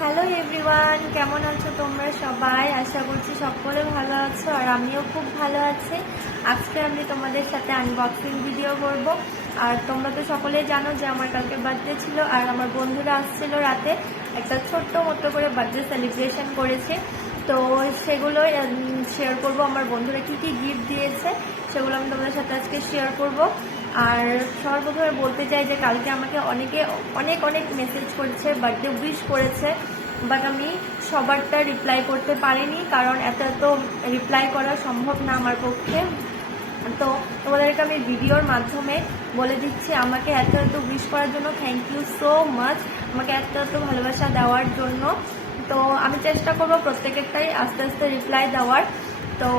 Hello everyone, কেমন আছো তোমরা সবাই? আশা করছি সকলে ভালো আছো আর আমিও খুব ভালো আছি। আজকে আমি তোমাদের সাথে আনবক্সিং ভিডিও করব। আর তোমরা তো সকলেই জানো যে আমার কালকে বার্থডে ছিল আর আমার বন্ধুরা আসছিল রাতে, একটা ছোট্ট মতো করে বার্থডে সেলিব্রেশন করেছে। তো সেগুলো শেয়ার করব, আমার বন্ধুরা কী কী গিফট দিয়েছে সেগুলো আমি তোমাদের সাথে আজকে শেয়ার করব। আর সর্বপ্রথমে বলতে চাই যে কালকে আমাকে অনেকে অনেক অনেক মেসেজ করেছে, বার্থডে উইশ করেছে, বাট আমি সবারটা রিপ্লাই করতে পারিনি, কারণ এত রিপ্লাই করা সম্ভব না আমার পক্ষে। তো তোমাদেরকে আমি ভিডিওর মাধ্যমে বলে দিচ্ছি, আমাকে এত উইশ করার জন্য থ্যাংক ইউ সো মাচ, আমাকে এত ভালোবাসা দেওয়ার জন্য। তো আমি চেষ্টা করবো প্রত্যেকেরটাই আস্তে আস্তে রিপ্লাই দেওয়ার। তো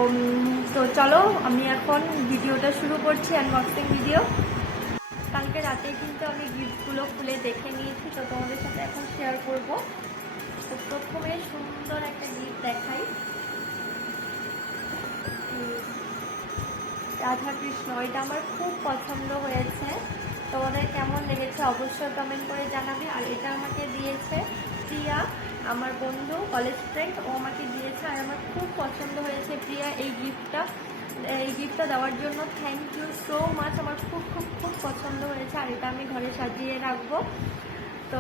তো চলো আমি এখন ভিডিওটা শুরু করছি, আনবক্সিং ভিডিও। কালকে রাতে কিন্তু আমি গিফটগুলো খুলে দেখে নিয়েছি, তো তোমাদের সাথে এখন শেয়ার করব। তো প্রথমে সুন্দর একটা গিফট দেখাই, রাধা কৃষ্ণ। এটা আমার খুব পছন্দ হয়েছে, তোমাদের কেমন লেগেছে অবশ্যই কমেন্ট করে জানাবে। আর এটা আমাকে দিয়েছে প্রিয়া, আমার বন্ধু, কলেজ ফ্রেন্ড, ও আমাকে দিয়েছে আর আমার খুব পছন্দ হয়েছে প্রিয়া এই গিফটটা দেওয়ার জন্য থ্যাংক ইউ সো মাচ। আমার খুব খুব খুব পছন্দ হয়েছে আর এটা আমি ঘরে সাজিয়ে রাখবো। তো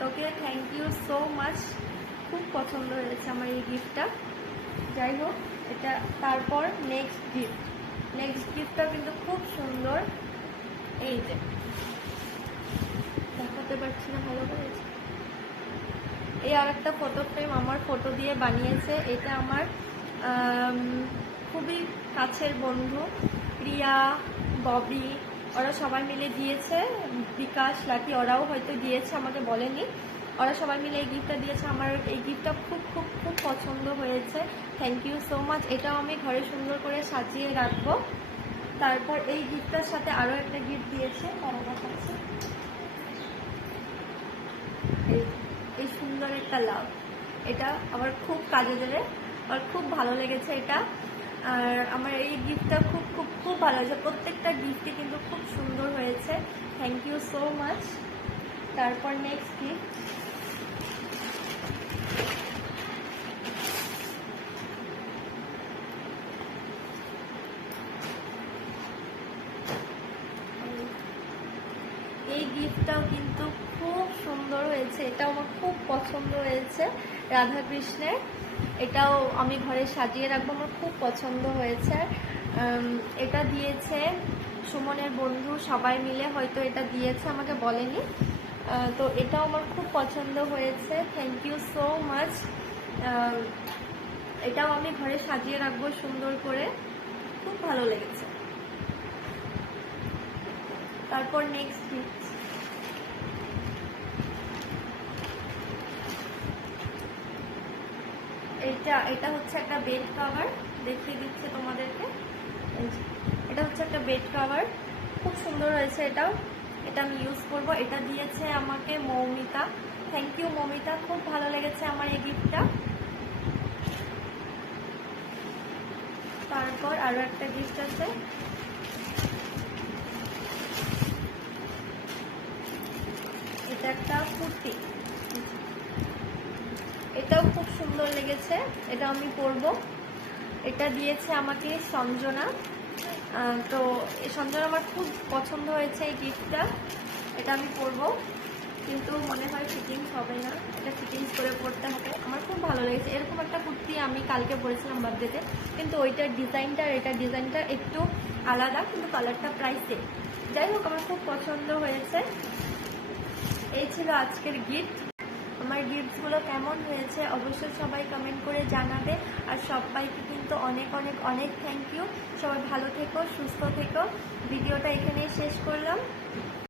তোকে থ্যাংক ইউ সো মাচ, খুব পছন্দ হয়েছে আমার এই গিফটটা। যাই হোক, এটা তারপর নেক্সট গিফটটা কিন্তু খুব সুন্দর। এই যে দেখাতে পারছি না ভালো করে, এই আর একটা ফটো ফ্রেম আমার ফটো দিয়ে বানিয়েছে। এটা আমার খুবই কাছের বন্ধু প্রিয়া, ববি, ওরা সবাই মিলে দিয়েছে। বিকাশ, লাকি, ওরাও হয়তো দিয়েছে, আমাকে বলেনি। ওরা সবাই মিলে এই গিফটটা দিয়েছে। আমার এই গিফটটা খুব খুব খুব পছন্দ হয়েছে, থ্যাংক ইউ সো মাচ। এটাও আমি ঘরে সুন্দর করে সাজিয়ে রাখবো। তারপর এই গিফটটার সাথে আরও একটা গিফট দিয়েছে, তারা দেখাচ্ছে এই সুন্দর একটা লাভ। এটা আমার খুব কাজে দেবে, আমার খুব ভালো লেগেছে এটা। আর আমার এই গিফটটা খুব খুব খুব ভালো হয়েছে, প্রত্যেকটা গিফটই কিন্তু খুব সুন্দর হয়েছে, থ্যাংক ইউ সো মাচ। তারপর নেক্সট গিফট, এই গিফটটাও কিন্তু খুব সুন্দর হয়েছে, এটাও আমার খুব পছন্দ হয়েছে, রাধা কৃষ্ণের। এটাও আমি ঘরে সাজিয়ে রাখবো, আমার খুব পছন্দ হয়েছে। এটা দিয়েছে সুমনের বন্ধু, সবাই মিলে হয়তো এটা দিয়েছে, আমাকে বলেনি। তো এটাও আমার খুব পছন্দ হয়েছে, থ্যাংক ইউ সো মাচ। এটাও আমি ঘরে সাজিয়ে রাখবো সুন্দর করে, খুব ভালো লেগেছে। তারপর নেক্সট গিফট, এটা হচ্ছে একটা বেড কভার, দেখিয়ে দিচ্ছে তোমাদেরকে। এটা হচ্ছে একটা বেড কভার, খুব সুন্দর হয়েছে এটাও। এটা আমি ইউজ করব। এটা দিয়েছে আমাকে মৌমিতা, থ্যাংক ইউ মৌমিতা, খুব ভালো লেগেছে আমার এই গিফটটা। তারপর আরো একটা গিফট আছে, এটা একটা কুর্তি, এটাও খুব সুন্দর লেগেছে, এটা আমি পরবো। এটা দিয়েছে আমাকে সঞ্জনা। তো এই সঞ্জনা আমার খুব পছন্দ হয়েছে এই গিফটটা, এটা আমি পরবো, কিন্তু মনে হয় ফিটিংস হবে না, এটা ফিটিংস করে পরতে হবে। আমার খুব ভালো লেগেছে, এরকম একটা কুর্তি আমি কালকে পরেছিলাম বার্থডেতে, কিন্তু ওইটার ডিজাইনটা আর এটার ডিজাইনটা একটু আলাদা, কিন্তু কালারটা প্রায় সেম। যাই হোক, আমার খুব পছন্দ হয়েছে। এই ছিল আজকের গিফট। আমার গিফটসগুলো কেমন হয়েছে অবশ্যই সবাই কমেন্ট করে জানাবে। আর সবাইকে কিন্তু অনেক অনেক অনেক থ্যাংক ইউ। সবাই ভালো থেকো, সুস্থ থেকো। ভিডিওটা এখানেই শেষ করলাম।